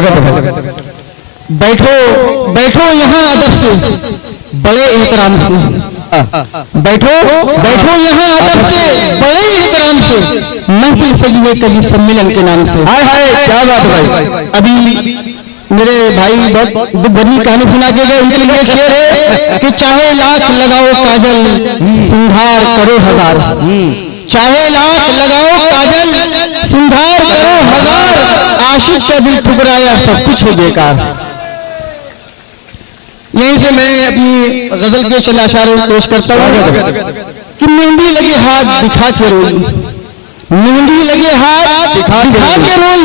स्वागत है। बैठो बैठो यहाँ अदब से, बड़े एहतराम से बैठो बैठो यहाँ अदब से, बड़े एहतराम से। महफिल सजी है कभी सम्मेलन के नाम से। हाय हाय क्या बात भाई। अभी मेरे भाई बहुत बड़ी कहानी सुना के गए, उनके लिए शेर है कि चाहे लाख लगाओ काजल सिंगार करो हजार, चाहे लाख लगाओ काजल सिंगार करो हजार, आशिक का दिल ठुकराया सब कुछ है बेकार। यहीं से मैं अपनी गजल के चंद अशार पेश करता हूँ कि मेहंदी लगे हाथ दिखा के रोई, मेहंदी लगे हाथ दिखा के रोई,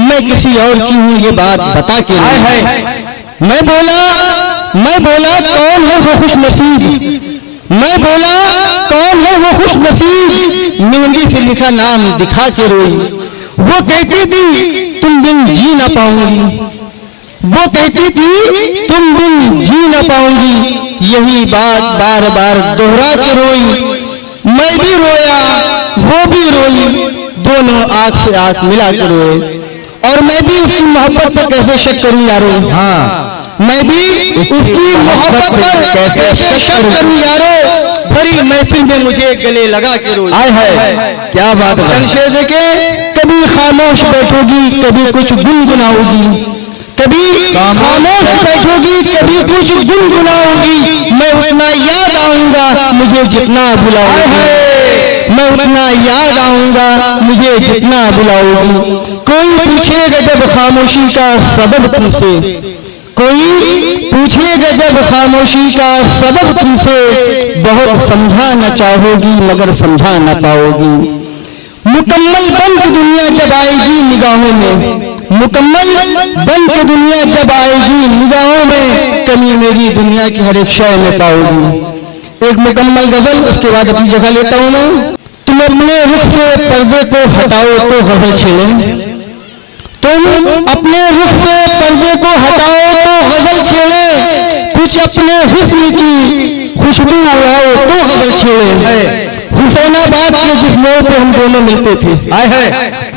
मैं किसी और की हूँ ये बात बता के रोई। मैं बोला कौन है वो खुश नसीब, मैं बोला कौन है वो खुश नसीब, मेहंदी से लिखा नाम दिखा के रोई। वो कहती थी तुम बिन जी ना पाऊंगी, वो कहती थी तुम बिन जी ना पाऊंगी, यही बात बार बार दोहरा के रोई। मैं भी रोया वो भी रोई, दोनों आंख से आंख मिला के रोए। और मैं भी उसकी मोहब्बत पर कैसे शक करूं यारो, हाँ मैं भी उसकी मोहब्बत पर कैसे शक करूं यारो, भरी महफिल में मुझे गले लगा के रोई। हाय हाय क्या बात है। चंद देखे कभी खामोश बैठोगी कभी कुछ गुनगुनाओगी, कभी खामोश बैठोगी कभी कुछ गुनगुनाओगी, मैं उतना याद आऊंगा मुझे जितना बुलाओगी, मैं उतना याद आऊंगा मुझे जितना बुलाओगी। कोई पूछेगा जब खामोशी का सबब तुमसे, कोई पूछेगा जब खामोशी का सबब तुमसे, बहुत समझाना चाहोगी मगर समझा न पाओगी। मुकम्मल बन के दुनिया जब आएगी निगाहों में, मुकम्मल बन के दुनिया जब आएगी निगाहों में, कमी मेरी दुनिया की हर एक शय में पाओगी। एक मुकम्मल गजल, उसके बाद अपनी जगह लेता हूँ मैं। तुम अपने रुख से पर्दे को हटाओ तो गजल छेड़े, तुम अपने रुख से पर्दे को हटाओ तो गजल छेड़े, कुछ अपने हुस्न की खुशबू उड़ाओ तो गजल छेड़े। हुसैनाबाद के जिस मोड़ पे हम दोनों मिलते थे,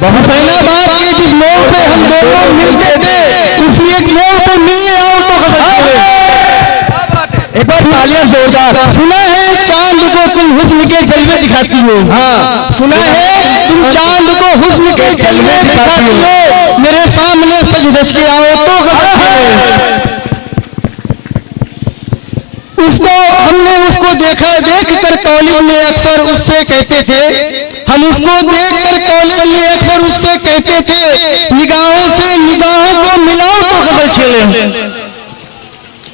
हुसैनाबाद के जिस मोड़ पे हम दोनों मिलते थे, उसी एक मोड़ पे मिलने आओ तो गजल छेड़े। एक बार तालियां जोरदार। सुना है चांद को तुम हुस्न के जलवे दिखाती हो, हाँ सुना है तुम चांद को हुस्न के जलवे दिखाती हो, मेरे सामने सज धज के आओ तो गजल छेड़े। उसको हमने उसको देखा, देख कर कॉलेज में अक्सर उससे कहते थे, हम उसको देख कर कॉलेज में अक्सर उससे कहते थे, निगाहों से निगाहों को मिलाओ तो गजल छेड़े।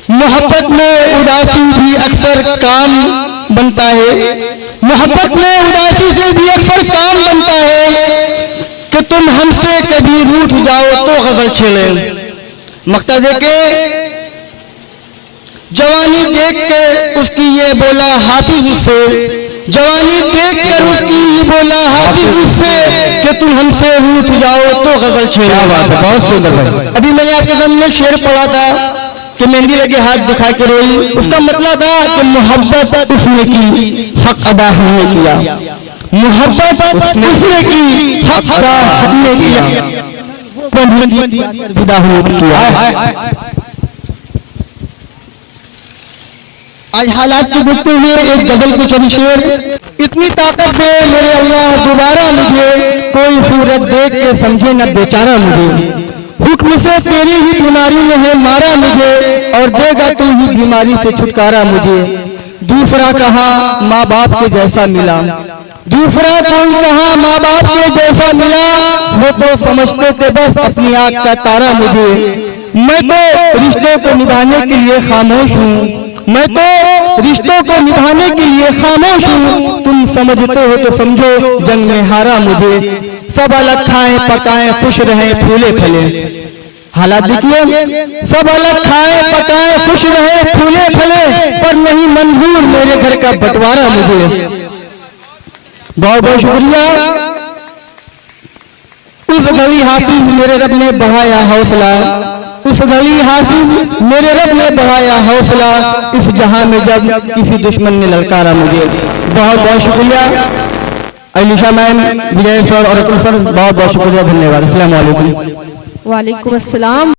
मोहब्बत में उदासी भी अक्सर काम बनता है, मोहब्बत में उदासी से भी अक्सर काम बनता है, कि तुम हमसे कभी रूठ जाओ तो गजल छेड़े। मक्ता देके जवानी देख कर उसकी ये बोला हाफिज से, जवानी देख कर उसकी ये बोला हाफिज से, कि तुम हमसे रूठ जाओ तो गजल छेड़ा। बहुत सुंदर। अभी मैंने आपके सामने शेर पढ़ा था कि मेहंदी लगे हाथ दिखा के रोई, उसका मतलब था कि मोहब्बत उसने की हक अदा हमने किया, मोहब्बत उसने की हक अदा हमने किया, विदा हमने किया। आज हालात को देखते हुए एक गजल को चंद शेर। इतनी ताकत दे मेरे अल्लाह दोबारा मुझे, कोई सूरत देख के समझे न बेचारा मुझे, हुक्म से तेरी ही बीमारी ने है मारा मुझे, और देगा तू ही बीमारी से छुटकारा मुझे। दूसरा कहा माँ बाप के जैसा मिला, दूसरा कोई कहा माँ बाप के जैसा मिला, वो तो समझते थे बस अपनी आँख का तारा मुझे। मैं तो रिश्तों को निभाने के लिए खामोश हूँ, मैं तो रिश्तों को निभाने के लिए खामोश हूँ, तुम समझते हो तो समझो जंग में हारा मुझे। सब अलग खाएं पकाएं खुश रहें फूले फले, हालात देखिए, सब अलग खाएं पकाएं खुश रहें फूले फले, पर नहीं मंजूर मेरे घर का बंटवारा मुझे। बहुत बहुत शुक्रिया। उस घड़ी हाफिज मेरे रब ने बढ़ाया हौसला, उस घड़ी हाफिज मेरे रब ने बढ़ाया हौसला, इस जहां में जब किसी दुश्मन ने ललकारा मुझे। बहुत बहुत शुक्रिया अलीशा मैम, विजय सर और अतुल सर, बहुत बहुत शुक्रिया, धन्यवाद। अस्सलाम वालेकुम। वालेकुम अस्सलाम।